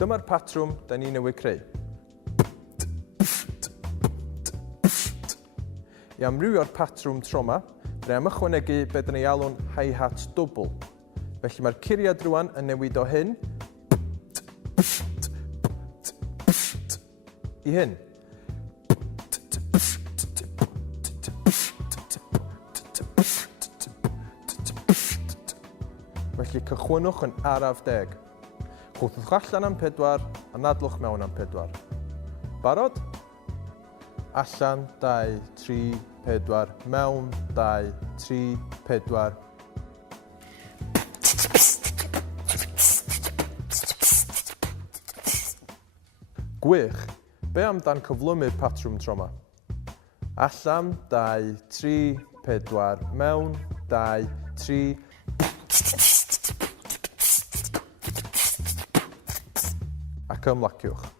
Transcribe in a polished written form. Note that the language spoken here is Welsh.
Dyma'r patrwm da ni newydd creu. I amrywio'r patrwm tro yma, fe am ychwanegu be da ni alw'n hi-hat dwbl. Felly mae'r curiad rwan yn newid o hyn i hyn. Felly cychwynnwch yn araf 10. Chwthwch allan am 4 a nadlwch mewn am 4. Barod? Allan, 2, 3, 4, mewn, 2, 3, 4. Gwych. Be amdan cyflymu'r patrwm tro yma? Allan, 2, 3, 4, mewn, 2, 3. Ac ymlaciwch.